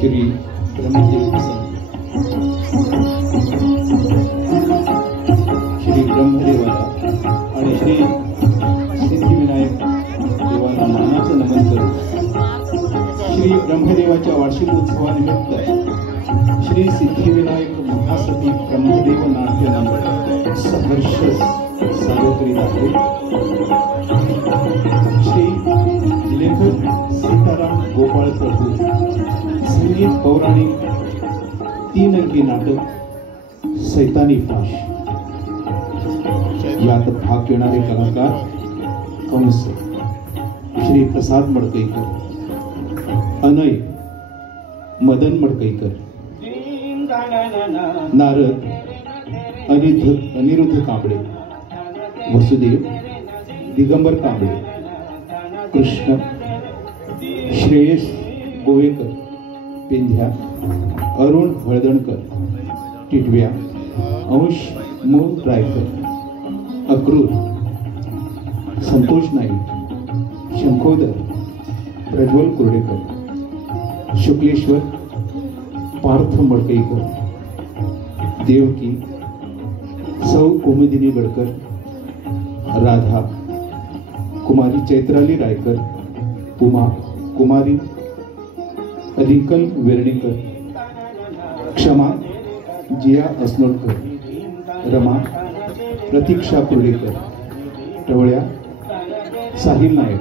श्री ब्रह्मदेव श्री ब्रह्मदेवाला आणि श्री सिद्धिविनायक देवाला मानाचं नमन करू। श्री ब्रह्मदेवाच्या वार्षिक उत्सवानिमित्त श्री सिद्धिविनायक महासती ब्रह्मदेव नाट्य मंडळ सहर्ष सादर करीत आहे। श्री लेखक सीताराम गोपाळ प्रभू संगीत पौराणिक 3 अंकी नाटक सैतानी पाश यात भाग घेणारे कलाकार कंस श्री प्रसाद मडकईकर, अनय मदन मडकईकर, नारद अनिरुद्ध कांबळे, वसुदेव दिगंबर कांबळे, कृष्ण श्रेयस गोवेकर, पेंध्या अरुण हळदणकर, टिटव्या अंश मूल रायकर, अक्रूर संतोष नाईक, शंखोदर प्रज्वल कुर्डेकर, शुक्लेश्वर पार्थ मडकईकर, देवकी सौ कोमदिनी गडकर, राधा कुमारी चैत्राली रायकर, उमा कुमारी रिंकल वेर्णेकर, क्षमा जिया असनोडकर, रमा प्रतीक्षा कुर्डेकर, टवळ्या साहिल नायक,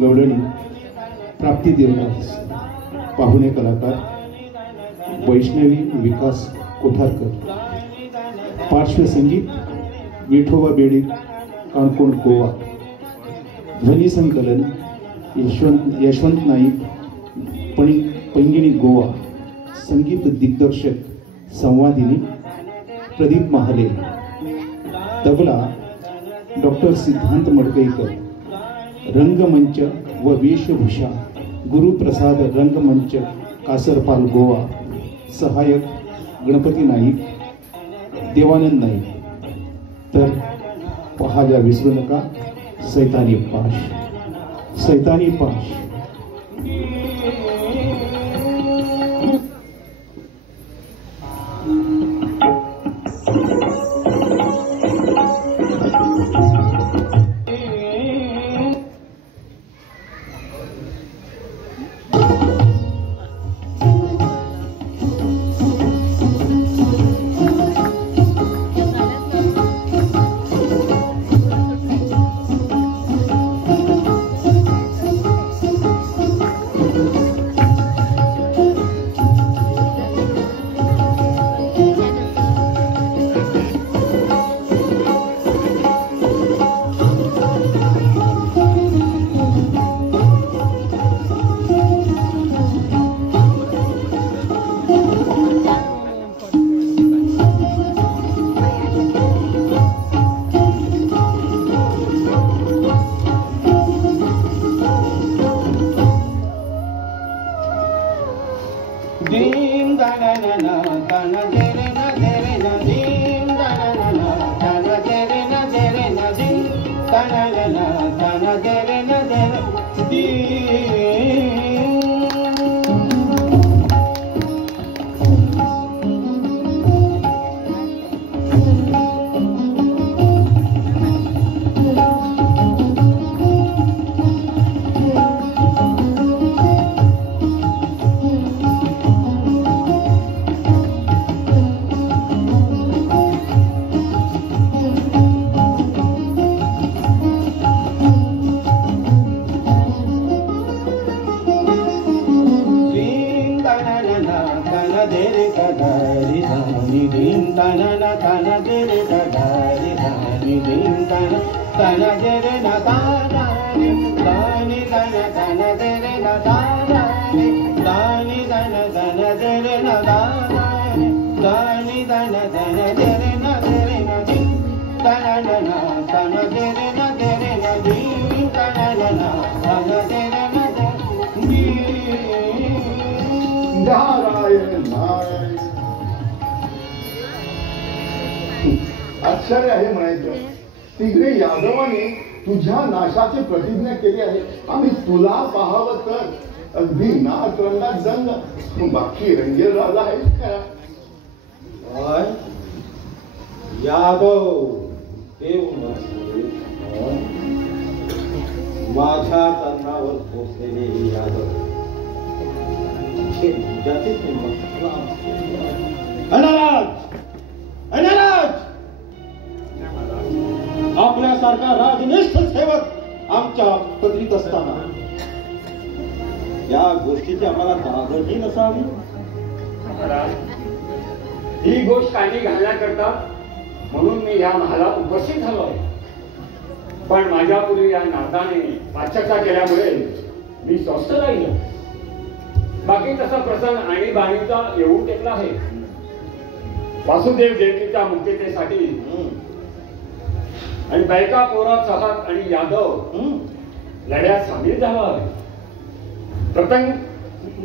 गवळणी प्राप्ती देवदास, पाहुणे कलाकार वैष्णवी विकास कोठारकर, पार्श्वसंगीत विठोबा बेडी काणकोण गोवा, ध्वनी संकलन यशवंत नाईक पंगिणी गोवा, संगीत दिग्दर्शक संवादिनी प्रदीप महाले, तबला डॉक्टर सिद्धांत मडकईकर, रंगमंच व वेशभूषा गुरुप्रसाद रंगमंच कासरपाल गोवा, सहायक गणपती नाईक, देवानंद नाईक। तर पहायला विसरू नका सैतानी पाश, सैतानी पाश। आश्चर्य आहे म्हणायचं. तिकडे यादवाने तुझ्या नाशाची प्रतिज्ञा केली आहे आणि तुला पाहावं तर अगदी नाच रंगात जंग, बाकी रंगील राजा आहेस का? यादव देव माझ्या तन्नावर पोचलेले यादव आपल्यासारखा राजनिष्ठ सेवक आमच्या पदरीत असताना या गोष्टीची आम्हाला दादही नसावी. ही गोष्ट कानी घालण्याकरता म्हणून मी या महालात उपस्थित झालो आहे. पण माझ्यापूर्वी या नादाने वाचकता केल्यामुळे मी स्वस्थ राहिलो. बाकी तसा प्रसंग आणि बाणीचा येऊन टेकला आहे. वासुदेव जयंतीच्या मुक्ततेसाठी आणि बायका पोरा चहात आणि यादव लढ्यात सामील झाला आहे.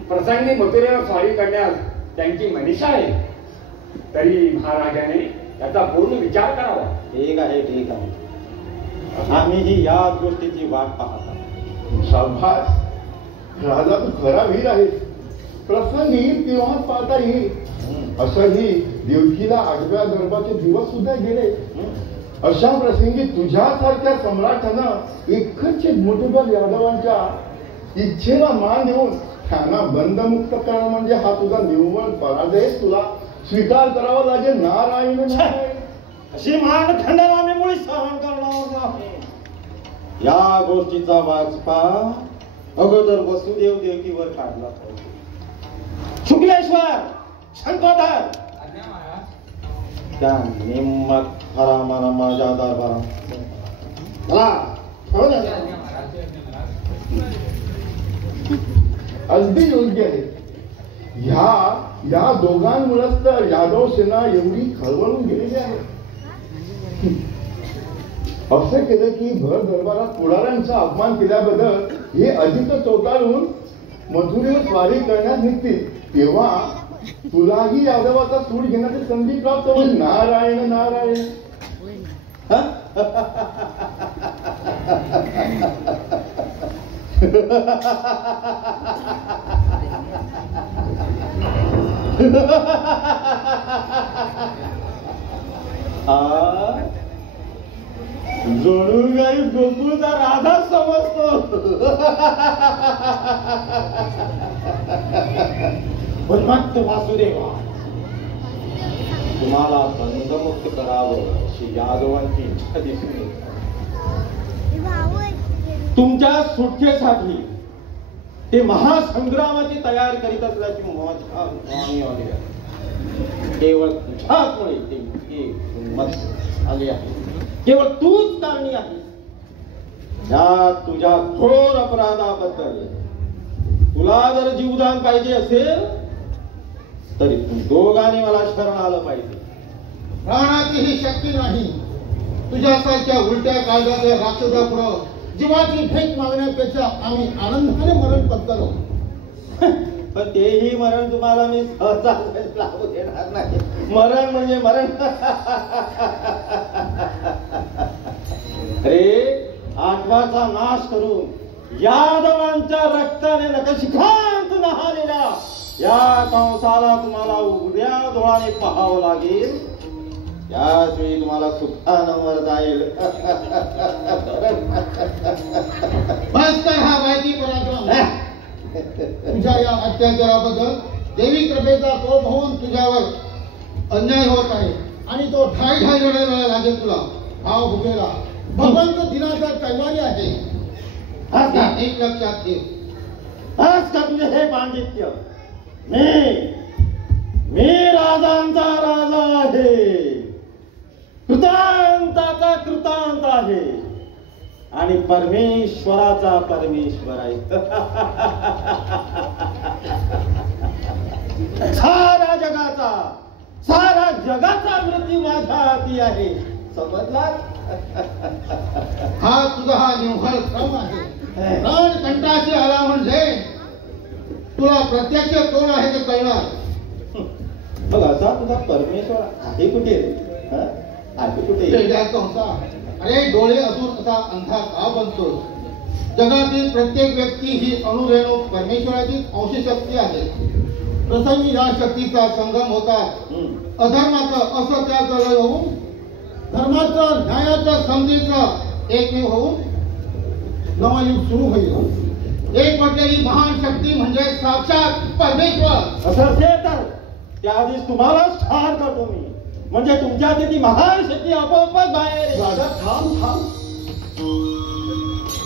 प्रसंगी मथुरेवर स्वारी करण्यास त्यांची मनीषा आहे. तरी महाराजाने याचा पूर्ण विचार करावा. ठीक आहे, ठीक आहे. आम्हीही या गोष्टीची वाट पाहत आहोत. शाबास राजा, तू खरा वीर आहेस. प्रसंग येईल तेव्हाच पाहता येईल. असंही देवकीला आडव्या गर्भाचे दिवस सुद्धा गेले. अशा प्रसंगी तुझ्यासारख्या सम्राटानं एकच मोठेबल यादवांच्या इच्छेला मान देऊन त्यांना बंधमुक्त करणं म्हणजे हा तुझा निव्वळ पराजय तुला स्वीकार करावा लागेल. नारायण नारायण. अशी मानखंडनामेमुळे सहन करणार नाही. या गोष्टीचा वाचपा अगोदर वसुदेव देवकीवर काढला पाहिजे. शुक्लेश्वर शंकोधर त्या निम्मत हरामाना माझ्या दरबारात अगदी योग्य आहे. या दोघांमुळेच तर यादव सेना एवढी खळबळून गेलेली आहे. असं केलं की भर दरबारात पुढाऱ्यांचा अपमान केल्याबद्दल हे अधिक चौकाळून मथुरेवर स्वारी करण्यास निघतील. तेव्हा तुलाही यादवाचा सूड घेण्याची संधी प्राप्त होईल. नारायण नारायण. जोडू गाई गोकुळचा राधा समजतो. उन्मत्त वासुदेवा, तुम्हाला बंधमुक्त करावं अशी यादवांची इच्छा दिसून येते. तुमच्या सुटकेसाठी ते महासंग्रामाची तयारी करीत असल्याची माझ्या ध्यानी आली आहे. केवळ तुझ्याचमुळे ते हिंमत आली आहे. केवळ तूच कारणी आहे. या तुझ्या घोर अपराधाबद्दल तुला जर जीवदान पाहिजे असेल तरी दोघांनी मला शरण आलं पाहिजे. प्राणाची ही शक्ती नाही. तुझ्यासारख्या उलट्या काळजाच्या राक्षसापुढं जीवाची भेट मागण्यापेक्षा आम्ही आनंदाने मरण पत्करू. पण तेही मरण तुम्हाला मी सहसा लावू देणार नाही. मरण म्हणजे मरण. अरे आठवाचा नाश करून यादवांच्या रक्ताने नखशिखांत न्हालेल्या या कंसाला तुम्हाला उद्या डोळ्याने पाहावं लागेल. त्याच वेळी तुम्हाला सुखानं मरता येईल. बस कर हा माहिती पराक्रम. तुझ्या या अत्याचाराबद्दल देवी कृपेचा कोप होऊन तुझ्यावर अन्याय होत आहे आणि तो ठाय ठाय रडायला लागेल तुला. भाव भुकेला भगवंत दिनाचा कैवारी आहे. एक लक्षात ठेव. आज का तुझे हे पांडित्य. मी राजांचा राजा आहे. कृतांताचा कृतांत आहे आणि परमेश्वराचा परमेश्वर आहे. सारा जगाचा मृत्यू माझ्या हाती आहे. समजला. हा तुझा हा निव्वळ श्रम आहे. प्राण कंटाशी आला म्हणजे तुला प्रत्यक्ष कोण आहे ते कळणार. मग असा तुझा परमेश्वर आहे कुठे? आता कुठे वेगळ्या कंसा, अरे डोळे असून असा अंधा का बनतो? जगातील प्रत्येक व्यक्ती ही अणुरेणू परमेश्वराची अंश शक्ती आहे. प्रसंगी या शक्तीचा संगम होतात. अधर्माचं असत्याचं लय होऊन धर्माचं न्यायाचं समजेचं एकमेव होऊन नवयुग सुरू होईल. एक म्हटलेली महान शक्ती म्हणजे साक्षात परमेश्वर. असं असेल तर त्याआधीच तुम्हालाच ठार करतो मी, म्हणजे तुमच्यात ती महान शक्ती आपोआपच बाहेर येईल. राजा थांब थांब.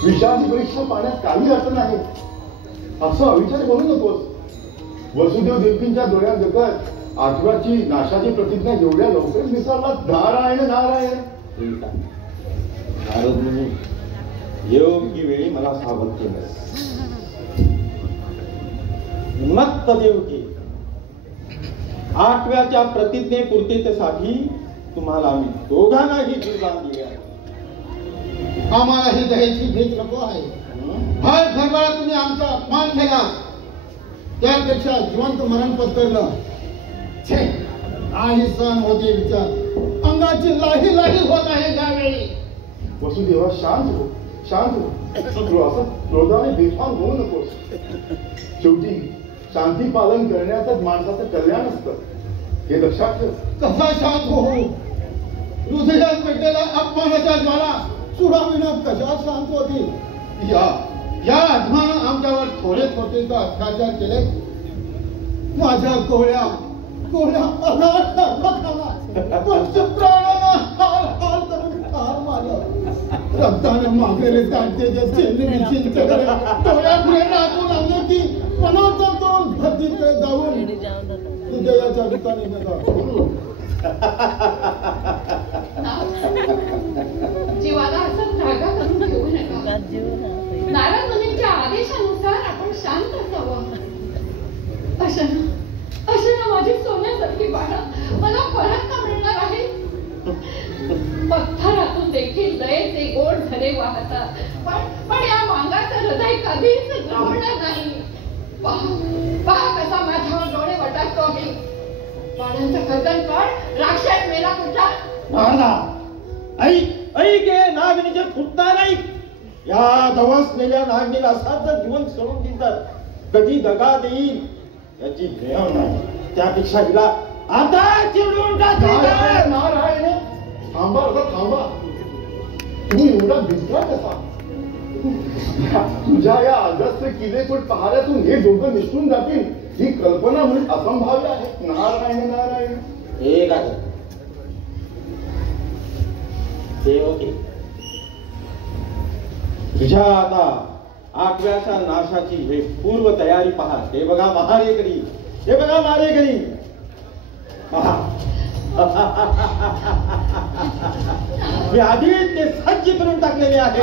विषाची परीक्षा पाण्यात काही अर्थ नाही. असं अविचार बोलू नकोस. वसुदेव देवकींच्या डोळ्यात जगत आठव्याची नाशाची प्रतिज्ञा एवढ्या लवकर विसरला. नारायण नारायण. नारद मुनी, योग्य वेळी मला सावध केलं. उन्मत्त देवकी, आठव्याच्या प्रतिज्ञे पूर्ततेसाठी तुम्हाला आम्ही दोघांनाही जीवन दिले आहे. आम्हाला ही दहेची भीत नको आहे. भर भरभरा तुम्ही आमचा अपमान केला, त्यापेक्षा जिवंत मरण पत्करलं. छे, काही सण होते विचार. अंगाची लाही लाही होत आहे त्यावेळी. वसुदेवा शांत हो, शांत हो. असं क्रोधाने बेफाम होऊ नकोस. शेवटी शांती पालन करण्यातच माणसाचं कल्याण असतं, हे लक्षात ठेव. कसा शांत होऊ? हृदयात पेटलेला अपमानाच्या ज्वाला सुराविना कशा शांत होती? या अध्मानं आमच्यावर थोडे थोडेचा अत्याचार केले. माझ्या कोहळ्या अनाथ प्राणाला हाल हाल करून ठार मारलं. रक्ताने मागलेले त्यांचे जे चेंडू विचिन केले, डोळ्यापुढे नाचून लागले की मनाचा तोल धरतीकडे जाऊन हृदयाच्या ठिकाणी जीवाला असं जागा करून घेऊ नका. नारद मुनींच्या आदेशानुसार आपण शांत असावं. अशा माझी सोन्यासारखी बाळं मला परत का मिळणार आहे? पत्थरातून देखील दयेचे गोड झरे वाहतात, पण या मांगाचं हृदय कधीच द्रवणार नाही. पहा कसा माझ्यावर डोळे वटाकतो मी. बाळांचं कर्तन कर. राक्षस मेला कुठला? नारदा, ऐक हे नागणीचे फुटता नाही. या दवसलेल्या नागणीला असाच जर जीवन सोडून देतात, कधी दगा देईल याची भेव नाही. त्यापेक्षा हिला आता चिरडून टाक. नारायण थांबा, आता थांबा. तुम्ही एवढा भिजला कसा? तुझ्या या अगस्त किलेकोट पहाऱ्यातून हे दोघं निसटून जातील ही कल्पना म्हणजे असंभाव्य आहे. नारायण नारायण. एक आहे देवकी, तुझ्या आता आठव्याच्या नाशाची हे पूर्व तयारी पहा. हे बघा महारेकरी, हे बघा मारेकरी. पहा, मी आधीच ते सज्ज करून टाकलेले आहे.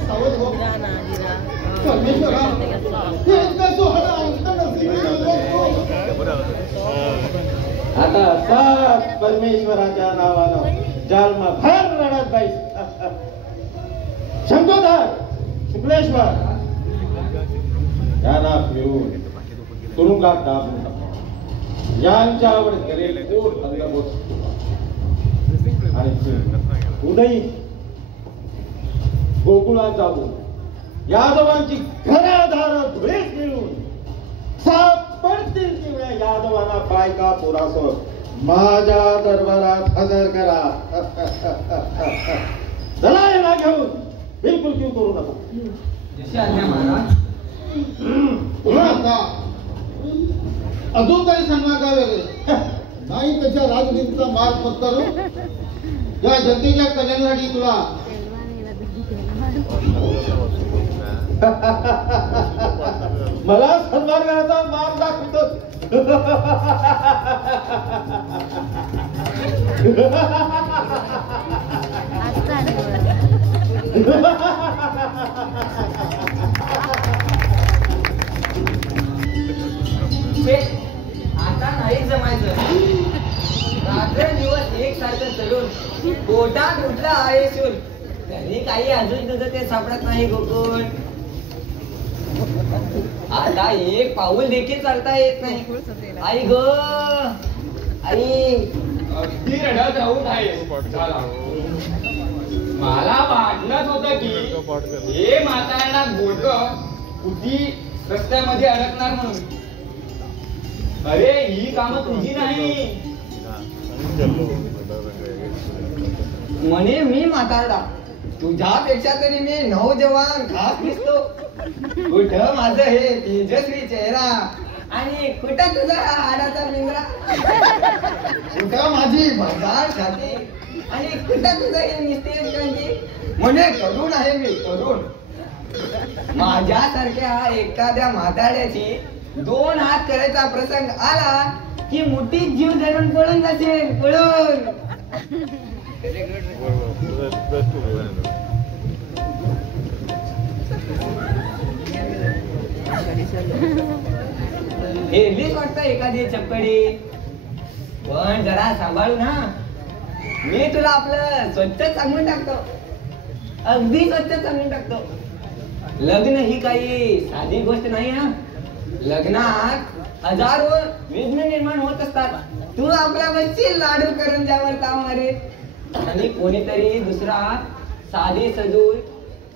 सावध हो. परमेश्वरा, हे इतकं सोहळा ऐकतं आता सात परमेश्वराच्या नावानं जन्म भर रडत बाई. शंकोधर, शुक्लेश्वर यांना फिरून तुरुंगात दाबून टाकलं. यांच्यावर करेल कोट अंगबोध आणि उदयी गोकुळात जाऊन यादवांची घरादार धुळीस मिळून सापडतील तेवढ्या यादवांना बायका पोरासह माझ्या दरबारात हजर करा. चला यांना घेऊन. बिलकुल क्यू करू नका. अजून काही सांगणार का वेगळे? नाही त्याच्या राजनीतीचा मार्ग पत्करू. या जनतेच्या कल्याणासाठी तुला मला सन्मान करायचा मार्ग दाखवतो. आता नाही जमायचं. रात्रंदिवस एकसारखं चढून पोटात उठला आहे सूर. घरी काही अजून तुझं ते सापडत नाही गोकुळ. आता एक पाऊल देखील चालता येत नाही. आई ग आई, अगदी रडत राहून आहे. चला. मला वाटलंच होतं की हे म्हाताऱ्याला बोललं कुठे रस्त्यामध्ये अडकणार म्हणून. अरे ही कामं तुझी नाही. म्हणे मी म्हातारडा, तुझ्यापेक्षा तरी मी नौजवान खास दिसतो. कुठं माझं हे तेजस्वी चेहरा आणि कुठं तुझा हा हाडाचा पिंजरा, कुठं माझी भरदार छाती आणि कुठं तुझं हे निस्तेज कंठी. म्हणे तरुण आहे मी तरुण. माझ्यासारख्या एखाद्या म्हाताड्याची 2 हात करायचा प्रसंग आला की मुठीत जीव धरून पळून जाशील, पळून. हेरलीच वाटतं एखादी चपकडी, पण जरा सांभाळू ना. मी तुला आपलं स्वच्छ सांगून टाकतो, अगदी स्वच्छ सांगून टाकतो. लग्न ही काही साधी गोष्ट नाही ना. लग्नात हजारो विघ्न निर्माण होत असतात. तू आपला बच्ची लाडू करून ज्यावर ताव मारीत आणि कोणीतरी दुसरा साधी सजून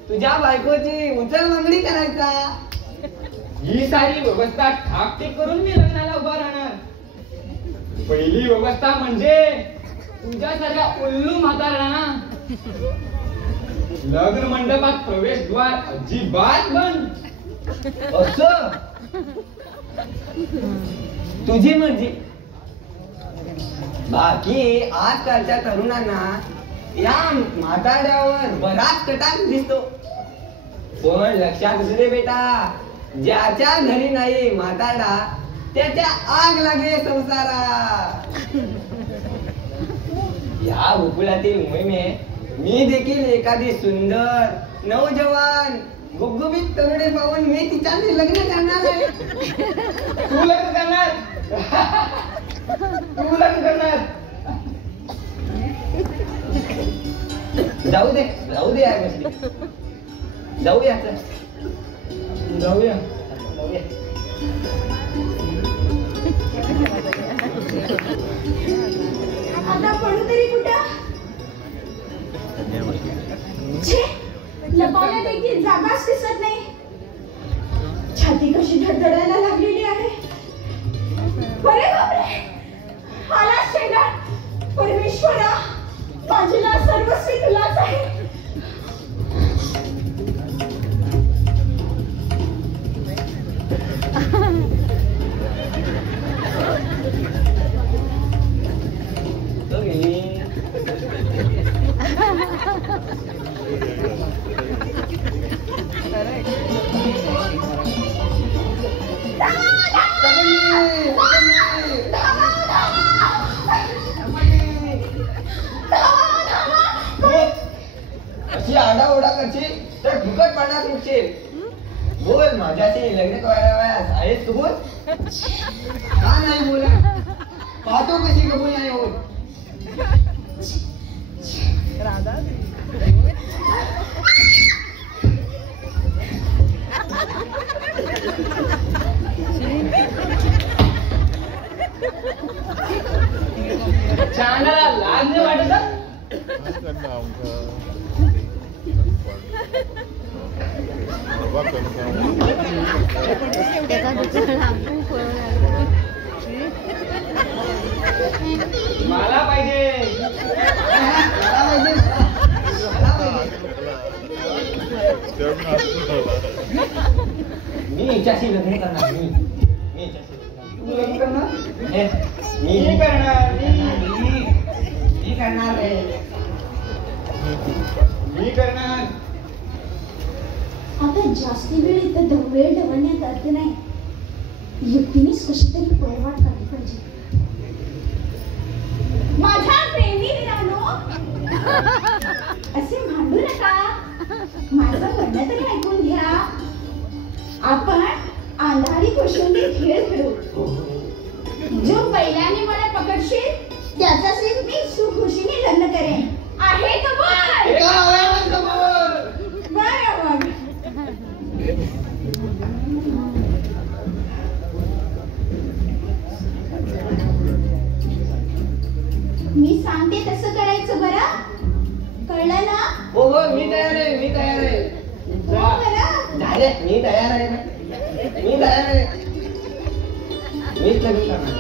तुझ्या बायकोची उचल मागणी करायचा. ही सारी व्यवस्था ठाकठीक करून मी लग्नाला उभा राहणार. पहिली व्यवस्था म्हणजे तुझ्यासारख्या उल्लू म्हाताऱ्यांना लग्न मंडपात प्रवेशद्वार अजिबात बंद. असं तुझी मर्जी. बाकी आजकालच्या तरुणांना या म्हाताऱ्यावर बराच कटाक्ष दिसतो. पण लक्षात असू दे बेटा, ज्याच्या घरी नाही म्हातारा त्याच्या आग लागे संसारा. या गोकुळातील मोहिमेत मी देखील एखादी सुंदर नौजवान गुबगुबीत तरुणी पाहून मी तिच्याशी लग्न करणार आहे. तू लग्न करणार? तू लग्न करणार? जाऊ दे या गोष्टी, जाऊया जाऊया. आता पडू तरी कुठं? छे, लपवण्यात देखील जागाच दिसत नाही. छाती कशी धडधडायला लागलेली आहे. अरे बापरे, आला शेंगार. परमेश्वरा, बाजूला सर्वस्वी तुलाच आहे. अशी आडाओढा करशील तर फुकट पाण्यात उठशील. बोल, माझ्याशी लग्न करायला आहेस तू? बोल, का नाही बोला? पाहतो कशी कबूल नाही होत. चांगला लाज नाही वाटत? मला पाहिजे. मी हिच्याशी लग्न करणार. तू लग्न करणार? मी करणार. मी करणार रे. मी करणार. आता जास्ती वेळ इथं वेळ ढवळण्यात अर्थ नाही. युक्तीनेच कशी तरी पळवाट काढली पाहिजे. माझ्या प्रेमीरानो, असे भांडू नका. माझं म्हणणं तरी ऐकून घ्या. आपण आंधळी कोशिंबी खेळ खेळू. जो पहिल्याने मला पकडशील त्याच्याशी मी सुखुशीने लग्न करेन. आहे कबूल? बरं मग सांगते तसं करायचं बरं, कळलं ना? हो हो, मी तयार आहे, मी तयार आहे. हो बरं. झाले, मी तयार आहे ना, मी तयार आहे. मीच लग्न करणार.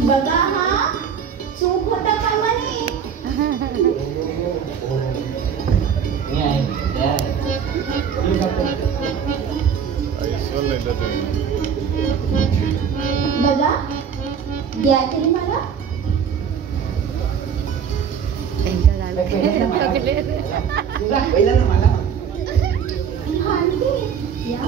बघा हा, चूक होता कामा नये. मी आहे, तयार आहे. मी करतो. बघा, द्या तरी मला. तुझा पहिला ना मला. आणते. या.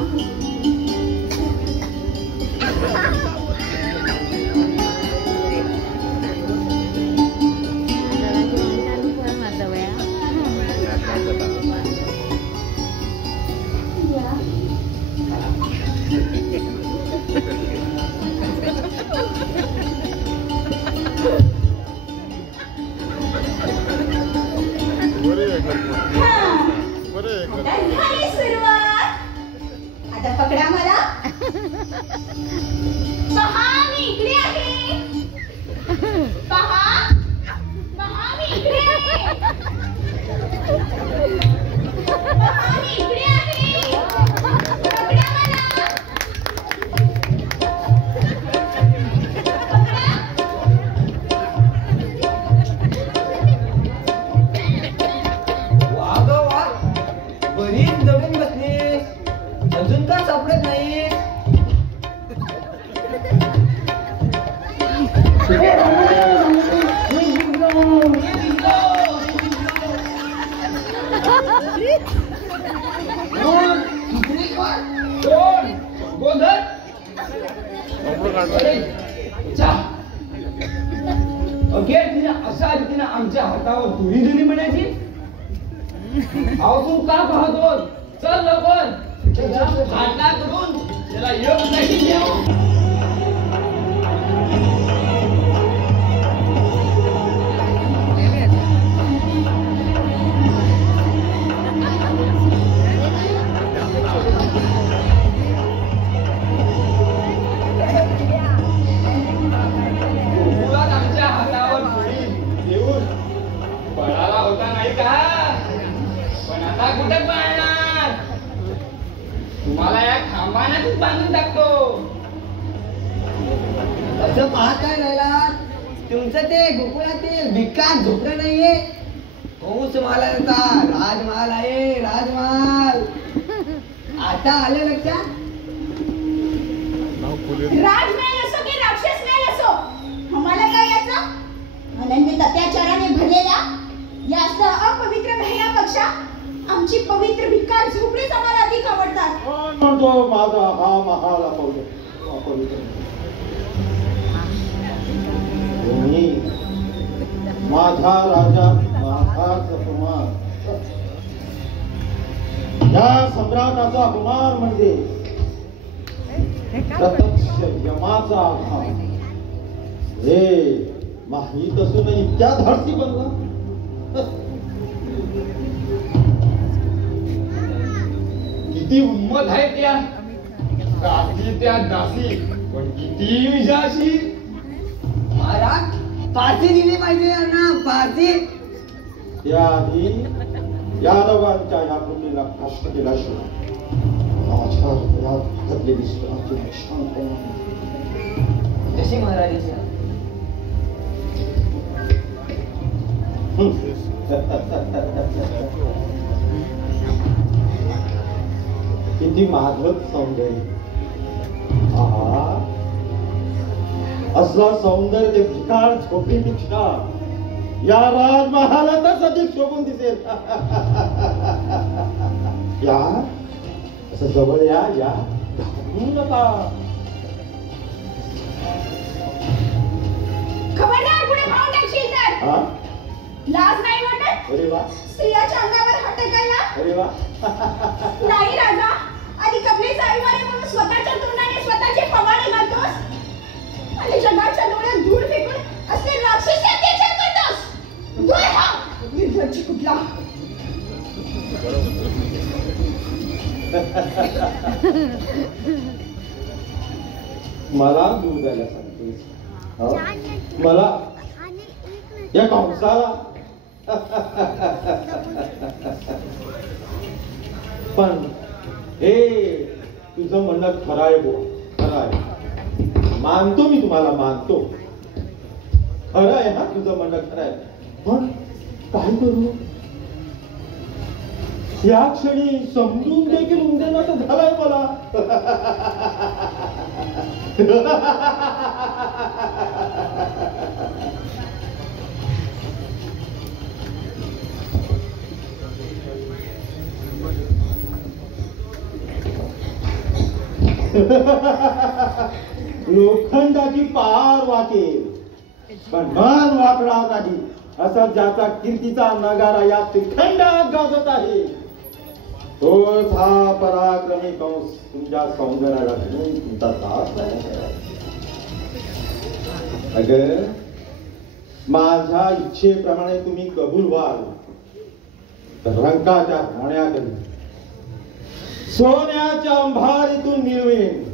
झाली सुरुवात. आता पकडा मला. पहा मी इकडे आहे. पहा मी इकडे आहे. पहा मी इकडे आहे. पकडा मला. वा ग वा, बरीच दडून बसलीस, अजून का सापडत नाही? अशा रीतीने आमच्या हातावर धुळी धुळी म्हणायची. अहो तू का पाहतो? चल लवकर हाता करून त्याला योग नाही देऊ. आमच्या हातावर धुळी देऊन पळाला होता नाही का? पण आता कुठे पळणार? तुम्हाला या खांबानाच बांधून टाकतो. असं पाहताय राहिला, तुमचं ते गोकुळातील भिकार झोपलं नाहीये. होऊच महालाचा राजमहाल आहे, राजमहाल. आता आले लक्षात? राजमहल असो की राक्षस महल असो, आम्हाला काय याचं? अनन्वित अत्याचाराने भरलेल्या या अपवित्र महिन्यापेक्षा आमची पवित्र भिकार झोपडीच आम्हाला अधिक आवडतात. कोण म्हणतो माझा हा महाल अपवित्र? तुम्ही माझा राजा, माझाच अपमान. या सम्राटाचा अपमान म्हणजे प्रत्यक्ष यमाचा आघात. हे माहीत असूनही त्या धाडसी बनला. किती उन्मत आहे त्या दासी, त्या दासी पण किती विजाशी. महाराज फाशी दिली पाहिजे ना, फाशी. त्याआधी यादवांच्या या कृतीला नष्ट केल्याशिवाय माझ्या हृदयात घडलेली स्वराची शांत जशी महाराजाची. किती माधव सौंदर्य. आहा, असला सौंदर्य भिकार झोपीपेक्षा या राजमहालातच अधिक शोभून दिसेल. या असं जवळ या, या नका. खबरदार पुढे पाहून टाकशील तर. हा? लाज नाही वाटत? अरे वा, स्त्रियाच्या अंगावर हात टेकायला? अरे वा. नाही राजा, आधी कपडे साडीवाले म्हणून स्वतःच्या तोंडाने स्वतःचे फवारे घालतोस आणि जगाच्या डोळ्यात धूळ फेकून असले राक्षसी अत्याचार करतोस. दूर हा निर्लज्ज कुठला. मला दूर द्यायला सांगतोस? मला या कंसाला. पण हे तुझं म्हणणं खरं आहे बुवा, खरं आहे. मानतो मी तुम्हाला, मानतो. खरं आहे हा, तुझं म्हणणं खरं आहे. पण काय करू? या क्षणी समजून देखील उद्याला तर झालाय मला. लोखंडाची पार वाटेल पण मन वाकणार नाही, असा ज्याचा कीर्तीचा नगारा या त्रिखंडात गाजत आहे, तोच हा पराक्रमी कंस तुमच्या सौंदर्याला घेऊन तुमचा त्रास नाही. अगर माझ्या इच्छेप्रमाणे तुम्ही कबूल व्हाल तर रंकाच्या होण्याकडे सोन्याच्या अंभारीतून मिळवेन.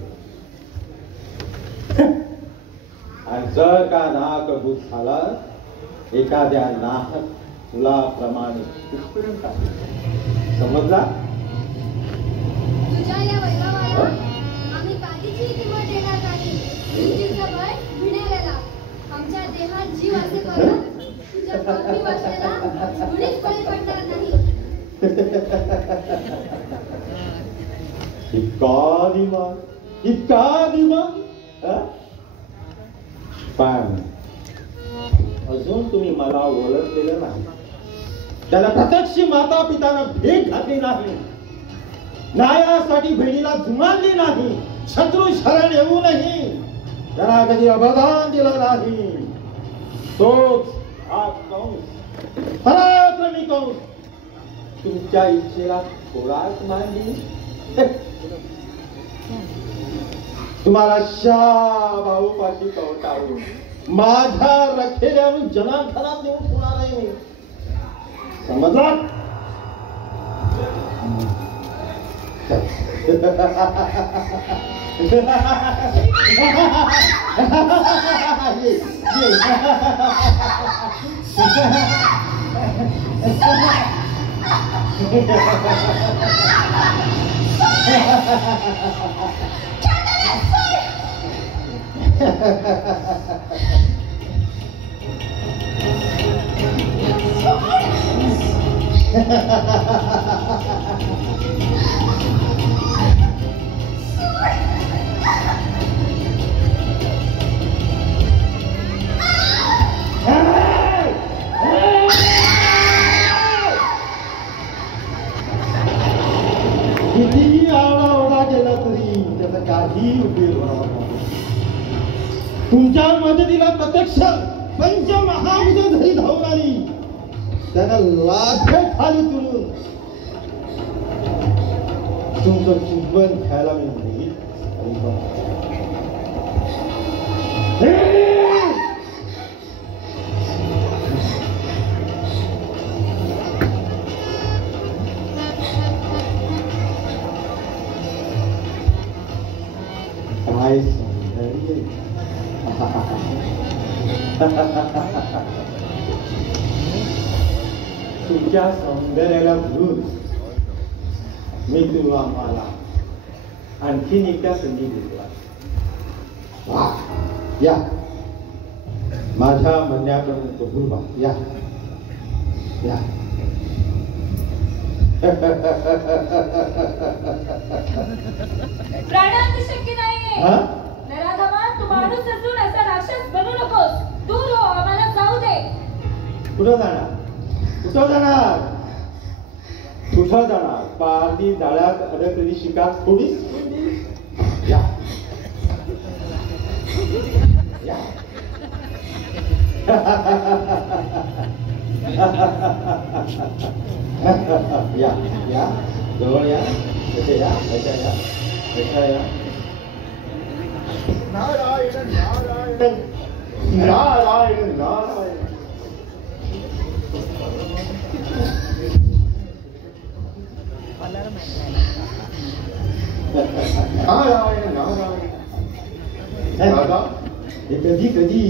आणि जर का ना कबूल झाला, एखाद्या नाहक फुलाप्रमाणे पुष्कळून टाकेन. समजला? तुझ्या या वैभवाला आम्ही काहीची किंमत देणार नाही. मृत्यूचं भय भिडेलेला आमच्या देहात जीव असेपर्यंत तुझ्या पापी वासनेला कुणीच बळी पडणार नाही. इतका दिमाग. पण अजून तुम्ही मला ओळखलेलं नाही, त्याला प्रत्यक्ष माता पितांना भेट घातली नाही, न्यायासाठी बहिणीला जुमानली नाही, शत्रू शरण येऊनही त्याला कधी अवधान दिलं नाही. तोच हा कंस, पराक्रमी कंस, तुमच्या इच्छेला थोडाच मानली. तुम्हाला शाबाऊपाशी कवटाळून माझ्या रखेल्यावरून जनार्दनात नेऊन होणार आहे मी. समजला? कितीही आरडाओरडा केला तरी त्याचा काही उपयोग होणार नाही. तुमच्या मदतीला प्रत्यक्ष पंचमहाभूत घरी धावून आली, त्याला लाथे खाली तुरून तुमचं चिंतन खायला मी नाही. काय सौंदर्य. तुमच्या सौंदर्याला भरून मी तुम्हाला आणखीन एकदा संधी देतो. या माझ्या म्हणण्याप्रमाणे कबूल व्हा. या या. प्राणांत शक्य नाहीये. नराधमा, तू माणूस असून असा राक्षस बनू नकोस. दूर हो, आम्हाला जाऊ दे. कुठं जाणार? कुठं जाणार? कुठं जाणार? पारधी जाळ्यात अडकलेली शिकार थोडीच. या या. या या जवळ या. कसे या? कशा या? कशा या? नारायण नारायण नारायण नारायण. नारायण नारायण. दादा हे कधी कधी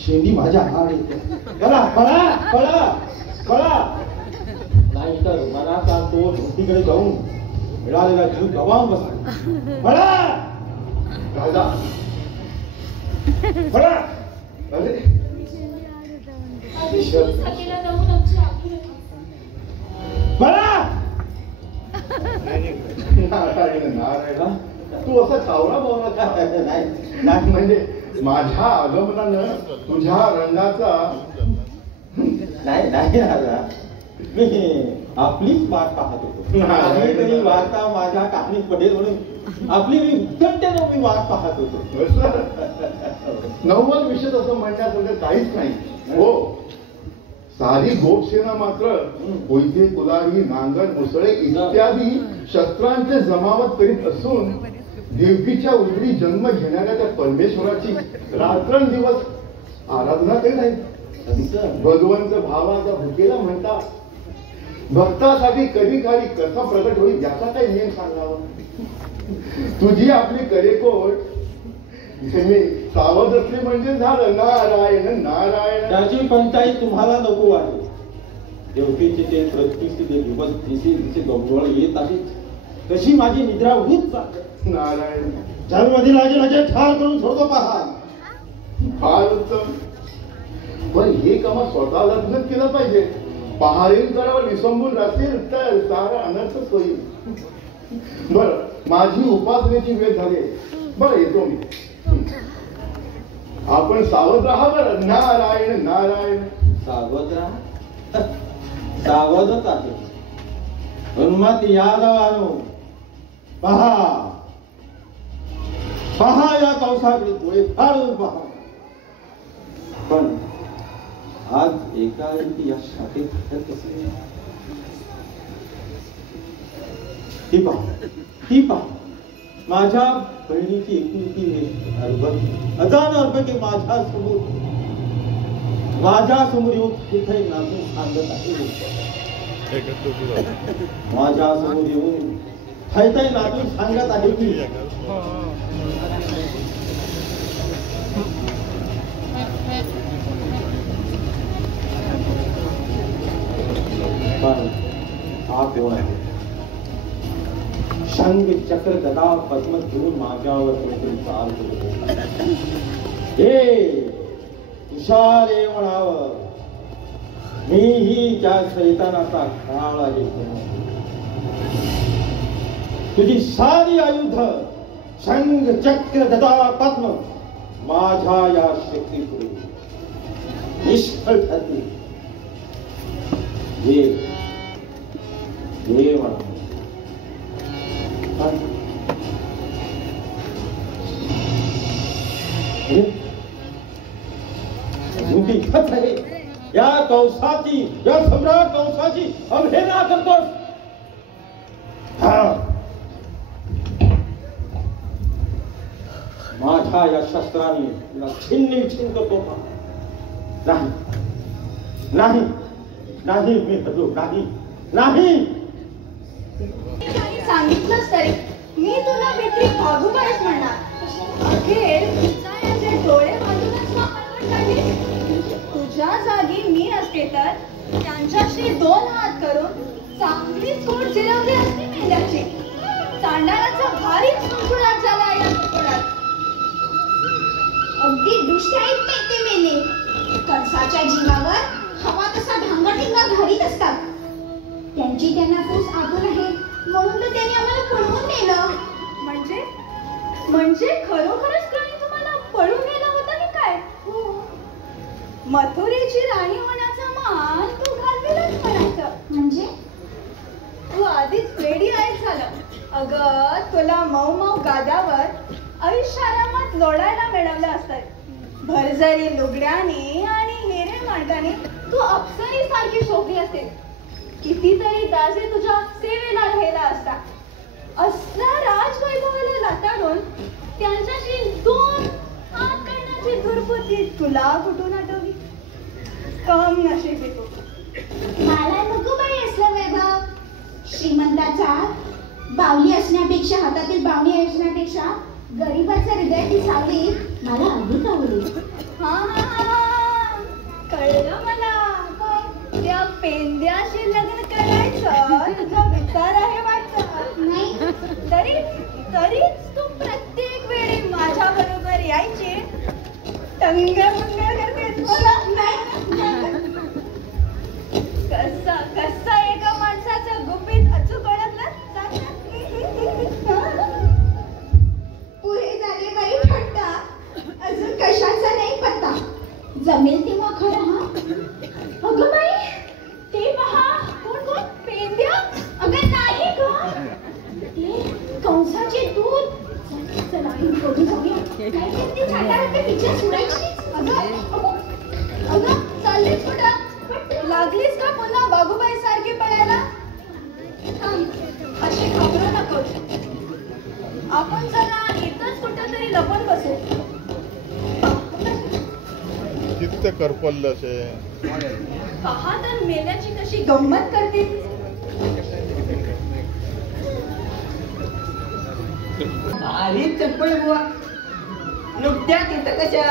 शेंडी माझ्या हाड येते. चला पळा पळा पळा, नाही तर मला सांगतो धोतीकडे जाऊन मिळालेला जीव गमावून बसा. पळा राजा पळा. अरे सखेला जाऊन आमची आखी पळा. नारायण नारायण, तू असा चावरा बोलला का? नाही म्हणजे माझ्या आगमनानं तुझ्या रंगाचा नाही नाही राजा, मी आपलीच वाट पाहत होतो. तरी वार्ता माझ्या कारणीत पडेल म्हणून आपली मी उत्कंठेनं मी वाट पाहत होतो. नव्वद विषय असं म्हणण्यासारखं काहीच नाही. हो, सारी गोपसेना मात्र कोयते, कुलारी, नांगर, मुसळे इत्यादी शस्त्रांचे जमावट करीत असून देवकीच्या उदरी जन्म घेणाऱ्या त्या परमेश्वराची रात्रंदिवस आराधना करीत आहे. भगवंत भावाचा भुकेला म्हणता भक्तासाठी कधी काळी कसा प्रकट होईल याचा काही नियम सांगावा. तुझी आपली करेकोट मी सावध असली म्हणजे झालं. नारायण नारायण. त्याची पंचायत तुम्हाला नको आहे. देवकीचे ते प्रतिष्ठित दिवस दिसे दिसे गवळ येत आहे, तशी माझी निद्रा होत जाते. नारायण जन्मदिन राजे ठार करून सोडतो पहा. फार उत्तम, पण हे काम स्वतःलाच केलं पाहिजे. पहारेल करावर विसंबून राहतील तर सारा अनर्थच होईल. बर, माझी उपासनेची वेळ झाली. बरं येतो मी. आपण सावध राहा बरं. नारायण नारायण. सावध राहा, सावधच आहे. उन्मत यादवानो पहा पहा, या कंसाकडे डोळे फाडून पहा. पण आज एकाएकी या शाखेत घडत असेल. ती पहा माझ्या बहिणीची एकुलती अचानक माझ्या समोर येऊन कुठे नाचून सांगत आहे. माझ्या समोर येऊन थैथै नाचून सांगत आहे की हा कोण आहे? शंख चक्र गदा पद्म घेऊन माझ्यावर कोणतरी चाल करतो. हे तुषारे म्हणावं, मीही त्या सैतानाचा काळ आहे. तुझी सारी आयुध शंख चक्र गदा पद्म माझ्या या शक्तीपुढे निष्फळ ठरतील. हे म्हणा या कंसाची, या सम्राट कंसाची अवहेलना करतोस. माझ्या या शस्त्राने तुला छिन्न विछिन्न करतो. नाही नाही नाही, मी हरलो नाही नाही. सांगितलंच तरी मी तुला भेटली भागूबाईच म्हणणार. अखेर तुझे डोळे बाजूलाच तुझ्या जागी मी असते तर त्यांच्याशी 2 हात करून चांगलीच कोट जिरवली असती मेंढ्याची. चांडाळाचा भारीच कुंकुळाट झाला या कुंकुळात. अगदी दुष्टाईत ते मेले. कंसाच्या जीवावर हवा तसा ढांगाटिंगा घालीत असतात. त्यांची त्यांना फूस आतून आहे म्हणून तर त्यांनी आम्हाला पळवून नेलं. म्हणजे खरोखरच प्राणी तुम्हाला पळून नेला होता की काय? मथुरेची राणी होण्याचा मान तू घालवेलच म्हणायचं. म्हणजे तू आधीच वेडी आहेस झालं. अगं तुला मऊ मऊ गाद्यावर ऐशारामात लोळायला मिळवलं असतं. भरजरी लुगड्याने आणि हेरे मार्गाने तू अप्सरी सारखी शोभली असेल. कितीतरी दाजे तुझ्या सेवेला राहिला असता. असला राजवैभवाला लाताडून त्यांच्याशी 2 हात करण्याची दुर्बुद्धी तुला कुठून आठवली? कम नशीब तू. मला नको बाई असलं वैभव. श्रीमंताचा बावली असण्यापेक्षा, हातातील बावली असण्यापेक्षा गरिबाच्या हृदयाची सावली मला अधिक आवडली. हा हा हा कळलं मला. त्या पेंद्याशी लग्न करायचं तुझा विचार आहे वाटतं. नाही तरीच तू प्रत्येक वेळी माझ्या बरोबर यायची टंगळमंगळ करतेस मला. कसा एका माणसाचं गुपित अचूक ओळखलं. पुरे झाले बाई थट्टा, अजून कशाचा नाही पत्ता. जमेल तेव्हा खरं. हा अगं बाई ते पहा. कोण पेंद्या. अगं नाही ग, ते कंसाचे दूध. चला बघू जाऊया. काय करते सातारा ते विचार सोडायची. अगं चाललीस कुठं. लागलीस का पुन्हा बागुबाई सारखी पडायला. अशी घाबरू नकोस. आपण जरा इथंच कुठं तरी लपून बसू. किती करपल्लं असे. पहा तर मेल्याची कशी गंमत करते. भारी चप्पल बुवा. नुकत्या तिथं कशा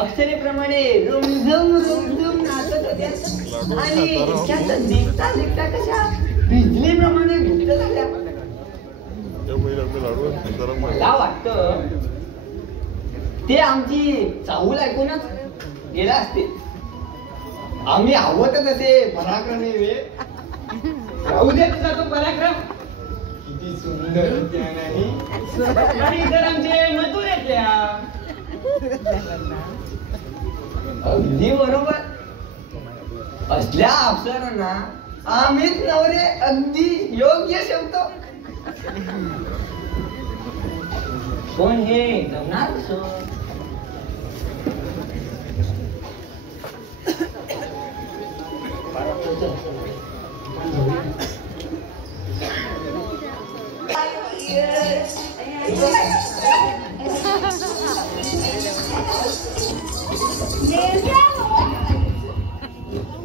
अप्सरेप्रमाणे रुमझुम नाचत होत्या आणि इतक्यात दिसता कशा बिजलीप्रमाणे घुट्ट झाल्या. मला वाटतं ते आमची चाहूल ऐकूनच गेला असते. आम्ही हवतच असे पराक्रमी वेळ. राहू दे तुझा तो पराक्रम. किती सुंदर होत्या नाही तर आमचे मजूर येत्या. अगदी बरोबर. असल्या अफसरांना आम्हीच नवरे अगदी योग्य शब्द. पण हे जमणार कसं.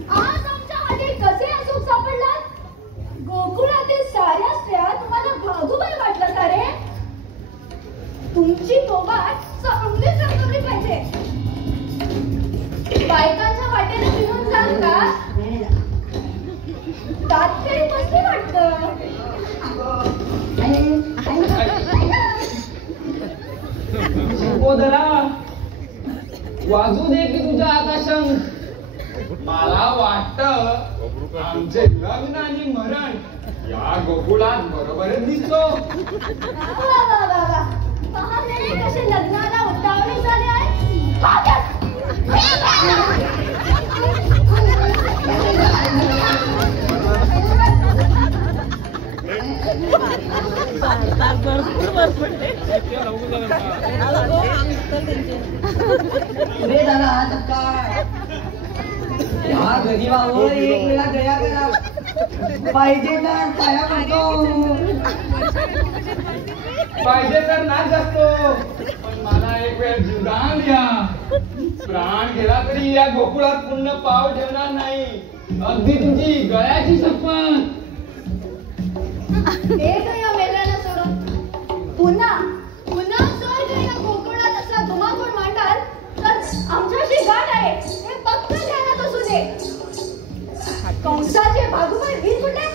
आज आमच्या हाती कसे अचूक सापडलात. गोकुळातील साऱ्या स्त्रिया तुम्हाला बागुबाई वाटलं का रे. तुमची बोबाट चांगली सरकवली पाहिजे. बायकांच्या वाटेने फिरून जाल का. दातखेळी बसली वाटतं. वाजू दे की तुझ्या आकाशंक. मला वाटतं आमचे लग्न आणि मरण या गोकुळात बरोबरच दिसतो. पहा रे कसे लग्नाला उतावळे झाले आहे. रे दादा हा धक्का. या गरीबावर एक वेळा दया करा. पाहिजे तर पाया पडतो. पाहिजे तर नाच असतो. पण मला एक वेळ जीवदान द्या. प्राण गेला तरी या गोकुळात पुन्हा पाव ठेवणार नाही. अगदी तुमची गळ्याची शपथ. या मेल्याला सोडून पुन्हा जर या गोकुळात असा धुमाकूळ मांडाल तर आमच्याशी गाठ आहे हे फक्त ध्यानात असू दे. कंसाचे बागुबाई वीज कुठे.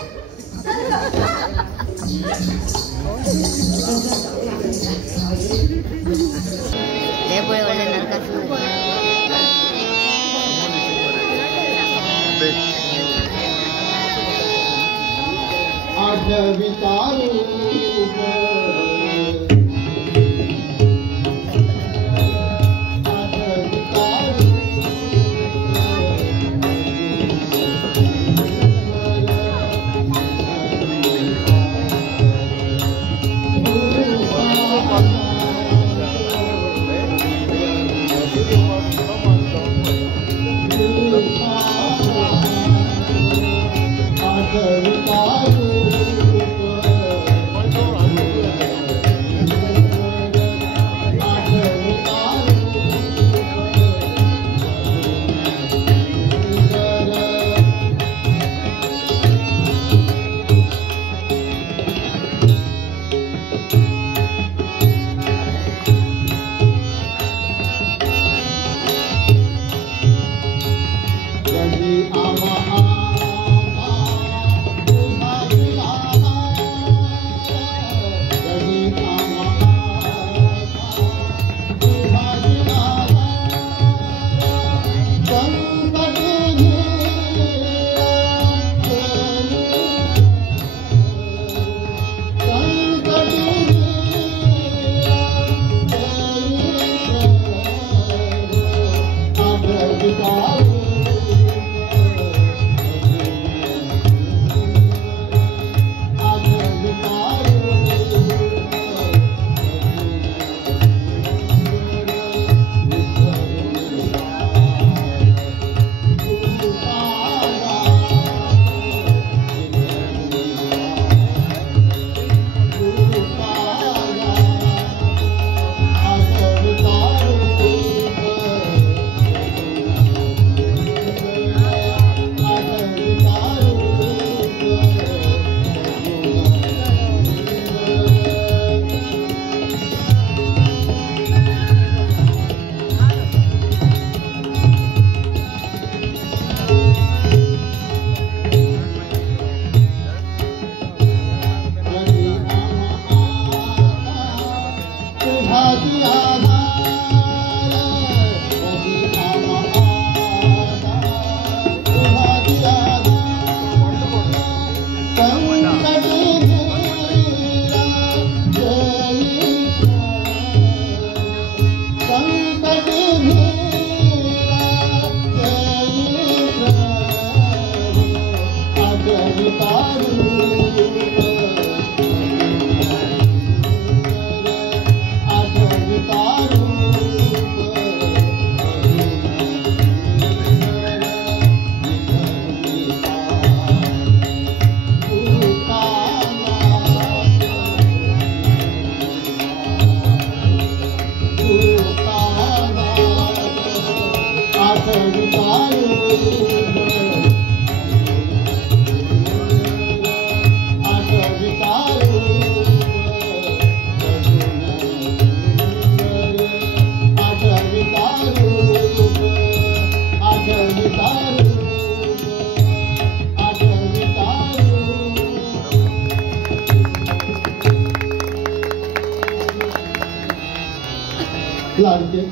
लाडके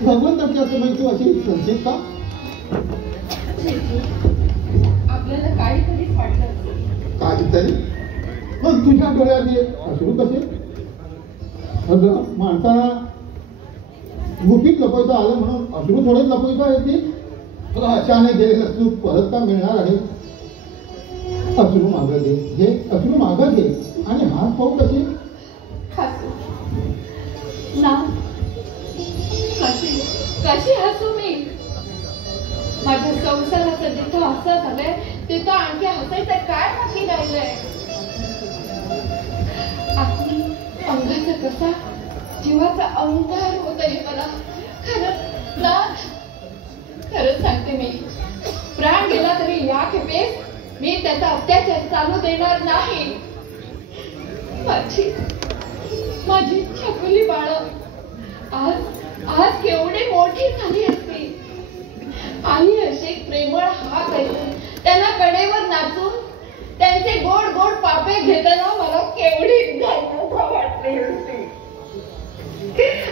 भगवंताची असं माहिती अशी संचित का आपल्याला काहीतरी वाटलं काहीतरी मग तुझ्या डोळ्यात अश्रू कसे अगं माणसाला गुपित लपवता आलं म्हणून अश्रू थोडे लपवता येतील अशाने गेलेलं सुख परत का मिळणार आहे अश्रू मागं घे हे अश्रू मागं घे आणि हात पाहू कसे हसू ना कशी हसू मी माझ्या संसाराचं जिथं असं झालंय तिथं आणखी हसायचं काय बाकी राहिलंय आपली अंगाचा कसा जीवाचा अंधार होत आहे मला खरंच ना खरंच सांगते मी प्राण गेला तरी या खेपेस मी त्याचा अत्याचार चालू देणार नाही माझी छकुली बाळ आज केवढी मोठी झाली असती आणि असे प्रेमळ हात ऐकून त्यांना कडेवर नाचून त्यांचे गोड गोड पापे घेताना मला केवढी धन्यता वाटली असती